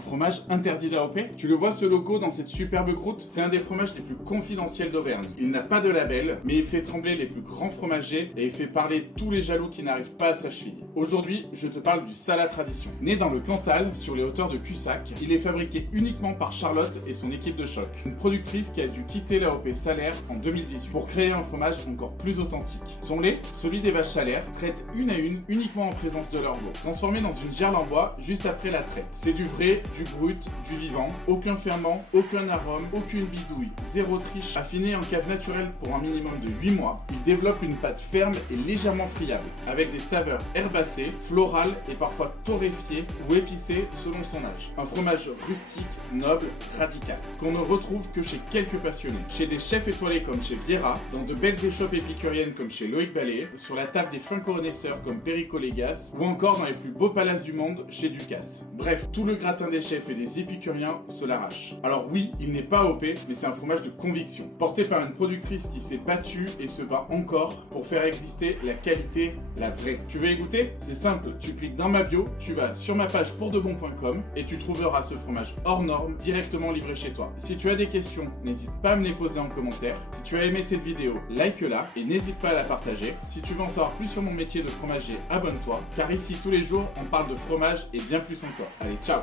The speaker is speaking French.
fromage interdit d'AOP? Tu le vois ce logo dans cette superbe croûte? C'est un des fromages les plus confidentiels d'Auvergne. Il n'a pas de label, mais il fait trembler les plus grands fromagers et il fait parler tous les jaloux qui n'arrivent pas à sa cheville. Aujourd'hui, je te parle du Salat Tradition. Né dans le Cantal, sur les hauteurs de Cussac, il est fabriqué uniquement par Charlotte et son équipe de choc. Une productrice qui a dû quitter l'AOP Salaire en 2018 pour créer un fromage encore plus authentique. Son lait, celui des vaches salaires, traite une à une uniquement en présence de leur veau, transformé dans une gerle en bois juste après la traite. C'est du vrai, du brut, du vivant, aucun ferment, aucun arôme, aucune bidouille, zéro triche, affiné en cave naturelle pour un minimum de 8 mois. Il développe une pâte ferme et légèrement friable, avec des saveurs herbacées, florales et parfois torréfiées ou épicées selon son âge. Un fromage rustique, noble, radical, qu'on ne retrouve que chez quelques passionnés. Chez des chefs étoilés comme chez Viera, dans de belles échoppes épicuriennes comme chez Loïc Ballet, sur la table des fins connaisseurs comme Perico Légas, ou encore dans les plus beaux palaces du monde chez Ducasse. Bref, tout le gratin des chefs et des épicuriens se l'arrache. Alors oui, il n'est pas AOP, mais c'est un fromage de conviction, porté par une productrice qui s'est battue et se bat encore pour faire exister la qualité, la vraie. Tu veux y goûter? C'est simple, tu cliques dans ma bio, tu vas sur ma page pourdebon.com et tu trouveras ce fromage hors norme directement livré chez toi. Si tu as des questions, n'hésite pas à me les poser en commentaire. Si tu as aimé cette vidéo, like-la et n'hésite pas à la partager. Si tu veux en savoir plus sur mon métier de fromager, abonne-toi, car ici tous les jours on parle de fromage et bien plus encore. Allez, ciao!